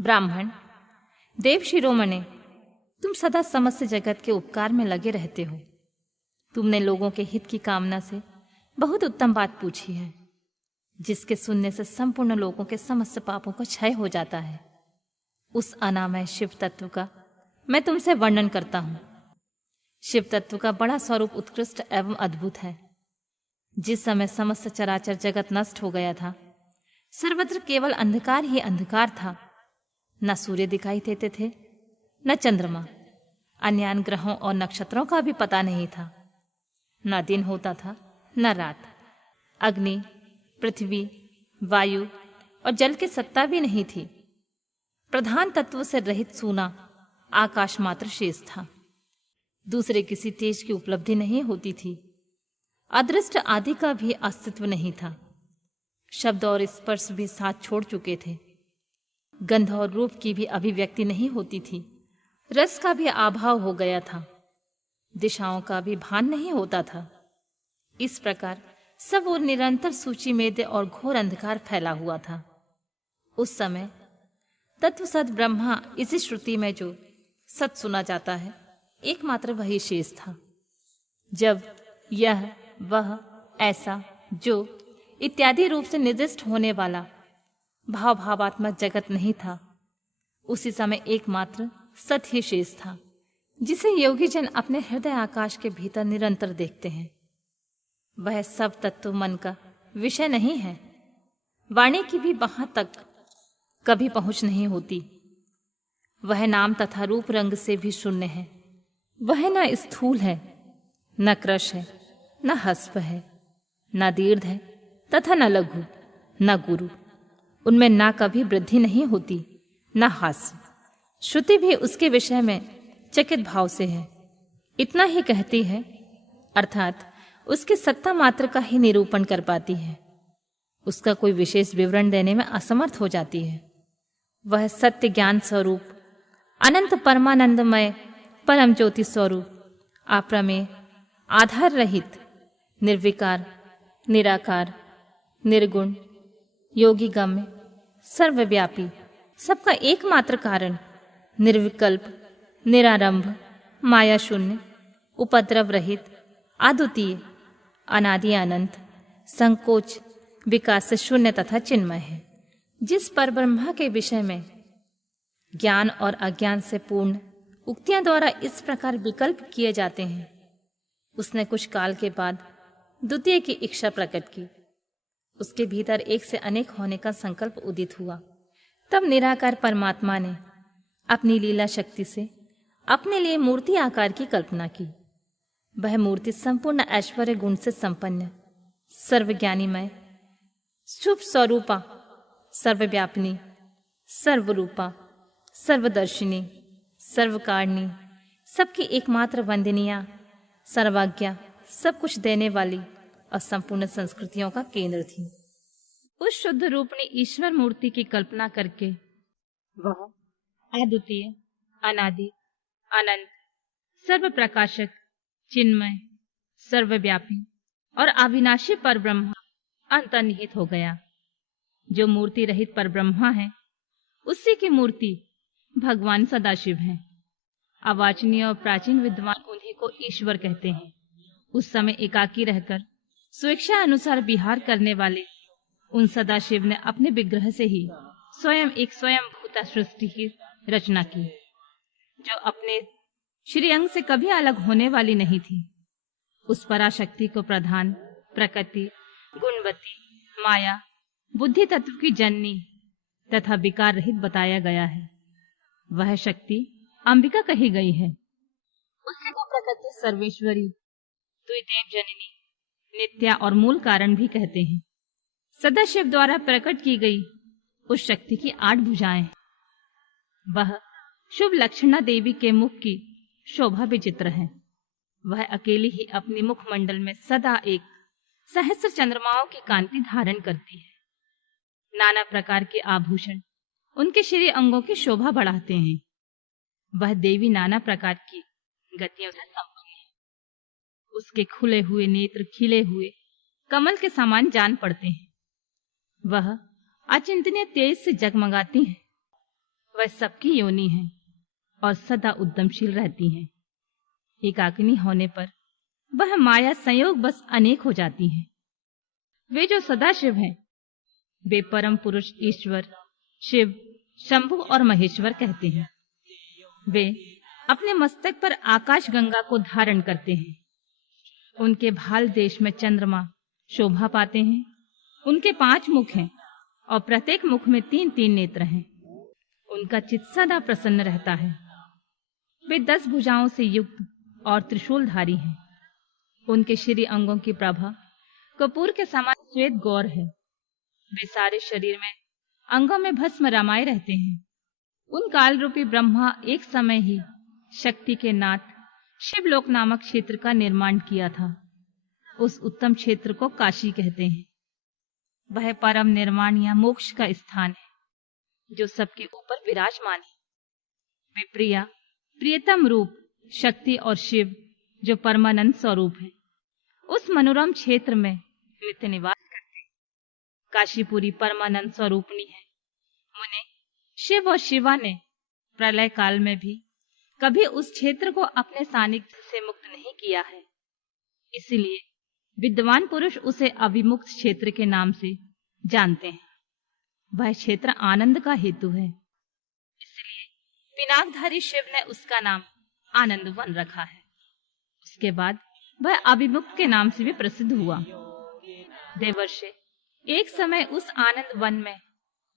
ब्राह्मण, देव शिरोमणे, तुम सदा समस्त जगत के उपकार में लगे रहते हो। तुमने लोगों के हित की कामना से बहुत उत्तम बात पूछी है, जिसके सुनने से संपूर्ण लोगों के समस्त पापों का क्षय हो जाता है। उस अनामय शिव तत्व का मैं तुमसे वर्णन करता हूं। शिव तत्व का बड़ा स्वरूप उत्कृष्ट एवं अद्भुत है। जिस समय समस्त चराचर जगत नष्ट हो गया था, सर्वत्र केवल अंधकार ही अंधकार था। न सूर्य दिखाई देते थे, न चंद्रमा, अन्य ग्रहों और नक्षत्रों का भी पता नहीं था। न दिन होता था न रात। अग्नि, पृथ्वी, वायु और जल की सत्ता भी नहीं थी। प्रधान तत्व से रहित सूना आकाश मात्र शेष था। दूसरे किसी तेज की उपलब्धि नहीं होती थी। अदृष्ट आदि का भी अस्तित्व नहीं था। शब्द और स्पर्श भी साथ छोड़ चुके थे। गंध और रूप की भी अभिव्यक्ति नहीं होती थी। रस का भी अभाव हो गया था। दिशाओं का भी भान नहीं होता था। इस प्रकार सब और निरंतर सूची मेद और घोर अंधकार फैला हुआ था। उस समय तत्वसद ब्रह्मा, इसी श्रुति में जो सत सुना जाता है, एकमात्र वही शेष था। जब यह, वह, ऐसा, जो इत्यादि रूप से निर्दिष्ट होने वाला भावात्मक जगत नहीं था, उसी समय एकमात्र सत ही शेष था, जिसे योगी जन अपने हृदय आकाश के भीतर निरंतर देखते हैं। वह सब तत्व मन का विषय नहीं है। वाणी की भी वहां तक कभी पहुंच नहीं होती। वह नाम तथा रूप रंग से भी शून्य है। वह न स्थूल है, न कृश है, न हस्व है, न दीर्घ है तथा न लघु, न गुरु। उनमें ना कभी वृद्धि नहीं होती, न हास्य। श्रुति भी उसके विषय में चकित भाव से है। इतना ही कहती है, अर्थात उसकी सत्ता मात्र का ही निरूपण कर पाती है। उसका कोई विशेष विवरण देने में असमर्थ हो जाती है। वह सत्य ज्ञान स्वरूप, अनंत परमानंदमय परम ज्योति स्वरूप, अप्रमेय, आधार रहित, निर्विकार, निराकार, निर्गुण, योगी गम्य, सर्वव्यापी, सबका एकमात्र कारण, निर्विकल्प, निरारंभ, माया शून्य, उपद्रव रहित, अद्वितीय, अनादि अनंत, संकोच, विकास से शून्य तथा चिन्मय है। जिस परब्रह्मा के विषय में ज्ञान और अज्ञान से पूर्ण उक्तियां द्वारा इस प्रकार विकल्प किए जाते हैं, उसने कुछ काल के बाद द्वितीय की इच्छा प्रकट की। उसके भीतर एक से अनेक होने का संकल्प उदित हुआ। तब निराकार परमात्मा ने अपनी लीला शक्ति से अपने लिए मूर्ति आकार की कल्पना की। वह मूर्ति संपूर्ण ऐश्वर्य गुण से संपन्न, सर्वज्ञानीमय, शुभ स्वरूपा, सर्वव्यापिनी, सर्वरूपा, सर्वदर्शिनी, सर्वकारिणी, सबकी एकमात्र वंदनीया, सर्वज्ञा, सब कुछ देने वाली और संपूर्ण संस्कृतियों का केंद्र थी। उस शुद्ध रूपणी ईश्वर मूर्ति की कल्पना करके वह अद्वितीय, अनादि, अनंत, सर्व प्रकाशक, चिन्मय, सर्वव्यापी और अविनाशी परब्रह्म अंतर्निहित हो गया। जो मूर्ति रहित परब्रह्मा है, उसी की मूर्ति भगवान सदाशिव है। अवाचनीय और प्राचीन विद्वान उन्हीं को ईश्वर कहते हैं। उस समय एकाकी रहकर स्वेच्छा अनुसार विहार करने वाले उन सदाशिव ने अपने विग्रह से ही स्वयं एक स्वयंभूता सृष्टि की रचना की, जो अपने श्री अंग से कभी अलग होने वाली नहीं थी। उस पराशक्ति को प्रधान, प्रकृति, गुणवती, माया, बुद्धि तत्व की जननी तथा विकार रहित बताया गया है। वह शक्ति अंबिका कही गई है। उसी को प्रकृति सर्वेश्वरी, द्विदेव जननी, नित्या और मूल कारण भी कहते हैं। सदाशिव द्वारा प्रकट की गई उस शक्ति की 8 भुजाएं। वह शुभ लक्षणा देवी के मुख की शोभा विचित्र है। वह अकेली ही अपनी मुखमंडल में सदा एक सहस्र चंद्रमाओं की कांति धारण करती है। नाना प्रकार के आभूषण उनके श्री अंगों की शोभा बढ़ाते हैं। वह देवी नाना प्रकार की गतियों से संपन्न है। उसके खुले हुए नेत्र खिले हुए कमल के समान जान पड़ते हैं। वह अचिंतनीय तेज से जगमगाती है। वह सबकी योनि है और सदा उद्यमशील रहती हैं। एकाकिनी होने पर वह माया संयोग बस अनेक हो जाती हैं। वे जो सदाशिव हैं, वे परम पुरुष ईश्वर शिव, शंभु और महेश्वर कहते हैं। वे अपने मस्तक पर आकाश गंगा को धारण करते हैं। उनके भाल देश में चंद्रमा शोभा पाते हैं। उनके 5 मुख हैं और प्रत्येक मुख में 3-3 नेत्र हैं। उनका चित्त सदा प्रसन्न रहता है। वे 10 भुजाओं से युक्त और त्रिशूलधारी हैं। उनके श्री अंगों की प्रभा कपूर के समान श्वेत गौर है। वे सारे शरीर में अंगों में भस्म रमाए रहते हैं। उन काल रूपी ब्रह्मा एक समय ही शक्ति के नाथ शिवलोक नामक क्षेत्र का निर्माण किया था। उस उत्तम क्षेत्र को काशी कहते हैं। वह परम निर्माण या मोक्ष का स्थान है जो सबके ऊपर विराजमान है। वे प्रिया, प्रियतम रूप, शक्ति और शिव जो परमानंद स्वरूप है, उस मनोरम क्षेत्र में नित्य निवास करते हैं। काशीपुरी परमानंद स्वरूपणी है। मुने शिव और शिवा ने प्रलय काल में भी कभी उस क्षेत्र को अपने सानिध्य से मुक्त नहीं किया है। इसलिए विद्वान पुरुष उसे अविमुक्त क्षेत्र के नाम से जानते हैं। वह क्षेत्र आनंद का हेतु है, इसलिए पिनाकधारी शिव ने उसका नाम आनंद वन रखा है। उसके बाद वह अविमुक्त के नाम से भी प्रसिद्ध हुआ। देवर्षि एक समय उस आनंद वन में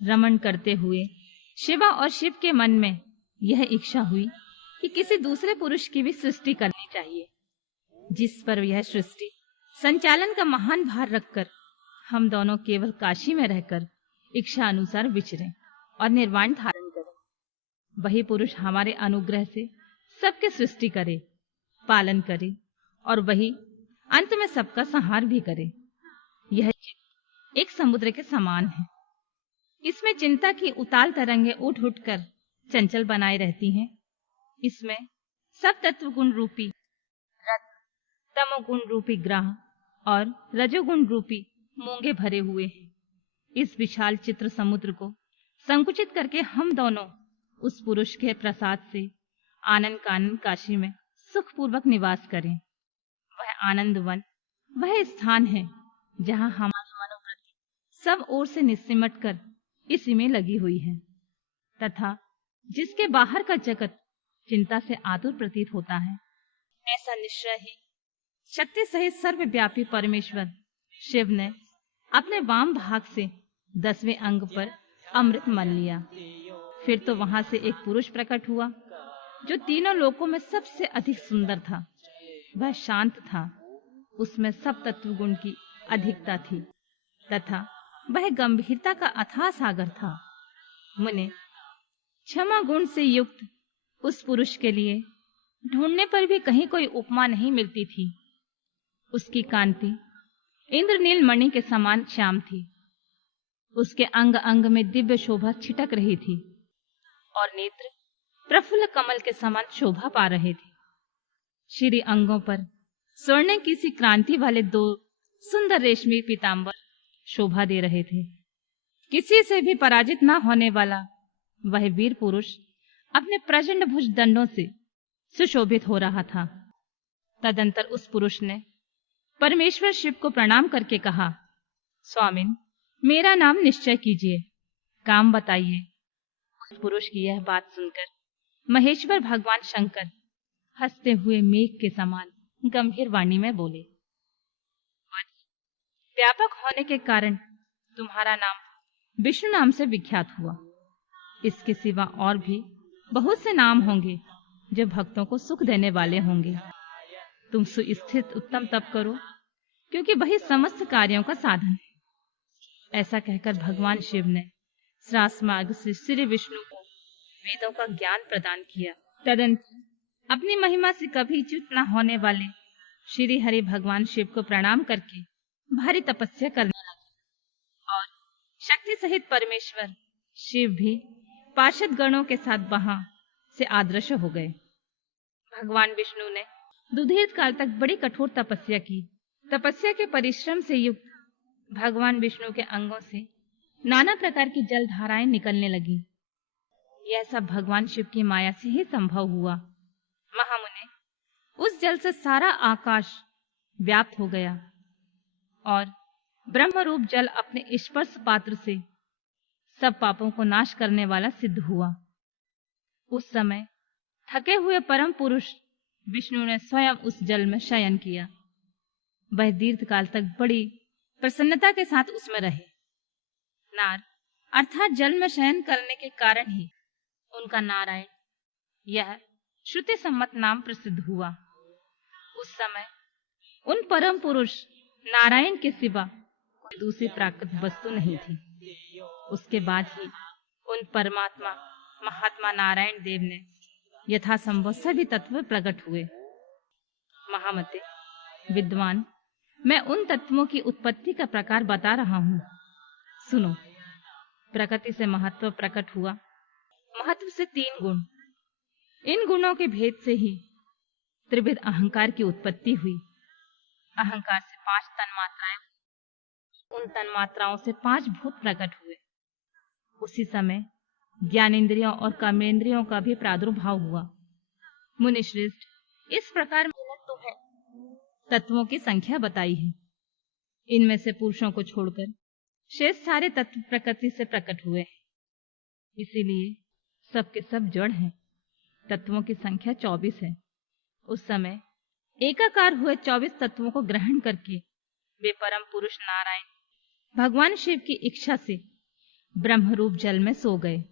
रमण करते हुए शिवा और शिव के मन में यह इच्छा हुई कि किसी दूसरे पुरुष की भी सृष्टि करनी चाहिए, जिस पर यह सृष्टि संचालन का महान भार रखकर हम दोनों केवल काशी में रहकर इच्छा अनुसार विचरें और निर्वाण धारण करें। वही पुरुष हमारे अनुग्रह से सबके सृष्टि करे, पालन करे और वही अंत में सबका संहार भी करे। यह चित्त एक समुद्र के समान है। इसमें चिंता की उताल तरंगे उठ उठकर चंचल बनाए रहती हैं। इसमें सब तत्व गुण रूपी रथ, तमोगुण रूपी ग्रह और रजोगुण रूपी मूंगे भरे हुए हैं। इस विशाल चित्र समुद्र को संकुचित करके हम दोनों उस पुरुष के प्रसाद से आनंद कानन काशी में सुखपूर्वक निवास करें। वह आनंद वन वह स्थान है जहां हमारी मनोवृत्ति सब ओर से निस्सिमट कर इसी में लगी हुई है तथा जिसके बाहर का जगत चिंता से आतुर प्रतीत होता है। ऐसा निश्चय ही शक्ति सहित सर्वव्यापी परमेश्वर शिव ने अपने वाम भाग से 10वें अंग पर अमृत मन लिया। फिर तो वहां से एक पुरुष प्रकट हुआ जो तीनों लोकों में सबसे अधिक सुंदर था। वह शांत था, उसमें सब तत्व गुण की अधिकता थी तथा वह गंभीरता का अथाह सागर था। मुने क्षमा गुण से युक्त उस पुरुष के लिए ढूंढने पर भी कहीं कोई उपमा नहीं मिलती थी। उसकी कांति इंद्रनील मणि के समान श्याम थी। उसके अंग अंग में दिव्य शोभा छिटक रही थी और नेत्र प्रफुल्ल कमल के समान शोभा पा रहे थे। श्री अंगों पर स्वर्ण की सी क्रांति वाले 2 सुंदर रेशमी पीतांबर शोभा दे रहे थे। किसी से भी पराजित न होने वाला वह वीर पुरुष अपने प्रचंड भुज दंडों से सुशोभित हो रहा था। तदंतर उस पुरुष ने परमेश्वर शिव को प्रणाम करके कहा, स्वामिन, मेरा नाम निश्चय कीजिए, काम बताइए। उस पुरुष की यह बात सुनकर महेश्वर भगवान शंकर हंसते हुए मेघ के समान गंभीर वाणी में बोले, व्यापक होने के कारण तुम्हारा नाम विष्णु नाम से विख्यात हुआ। इसके सिवा और भी बहुत से नाम होंगे जो भक्तों को सुख देने वाले होंगे। तुम सुस्थित उत्तम तप करो, क्योंकि वही समस्त कार्यों का साधन है। ऐसा कहकर भगवान शिव ने श्रास मार्ग से श्री विष्णु को वेदों का ज्ञान प्रदान किया। तदंतर अपनी महिमा से कभी च्युत न होने वाले श्री हरि भगवान शिव को प्रणाम करके भारी तपस्या करने लगे और शक्ति सहित परमेश्वर शिव भी पार्षद गणों के साथ वहां से आदृश्य हो गए। भगवान विष्णु ने दुधीर काल तक बड़ी कठोर तपस्या की। तपस्या के परिश्रम से युक्त भगवान विष्णु के अंगों से नाना प्रकार की जल धाराएं निकलने लगी। यह सब भगवान शिव की माया से ही संभव हुआ। महामुने, उस जल से सारा आकाश व्याप्त हो गया और ब्रह्मरूप जल अपने स्पर्श पात्र से सब पापों को नाश करने वाला सिद्ध हुआ। उस समय थके हुए परम पुरुष विष्णु ने स्वयं उस जल में शयन किया। वह दीर्घ काल तक बड़ी प्रसन्नता के साथ उसमें रहे। नार अर्थात जल में शयन करने के कारण ही उनका नारायण यह श्रुति सम्मत नाम प्रसिद्ध हुआ। उस समय उन परम पुरुष नारायण के सिवा कोई दूसरी प्राकृत वस्तु नहीं थी। उसके बाद ही उन परमात्मा महात्मा नारायण देव ने यथासंभव सभी तत्व प्रकट हुए। महामते, विद्वान, मैं उन तत्वों की उत्पत्ति का प्रकार बता रहा हूँ। सुनो। प्रकृति से महत्व प्रकट हुआ। महत्व से 3 गुण। इन गुणों के भेद से ही त्रिविध अहंकार की उत्पत्ति हुई। अहंकार से 5 तन्मात्राएं, उन तन्मात्राओं से 5 भूत प्रकट हुए। उसी समय ज्ञानेंद्रियों और कर्मेंद्रियों का भी प्रादुर्भाव हुआ। मुनिश्रेष्ठ, इस प्रकार मैंने तुम्हें तत्वों की संख्या बताई है। इनमें से पुरुषों को छोड़कर शेष सारे तत्व प्रकृति से प्रकट हुए हैं। इसीलिए सबके सब जड़ हैं। तत्वों की संख्या 24 है। उस समय एकाकार हुए 24 तत्वों को ग्रहण करके वे परम पुरुष नारायण भगवान शिव की इच्छा से ब्रह्मरूप जल में सो गए।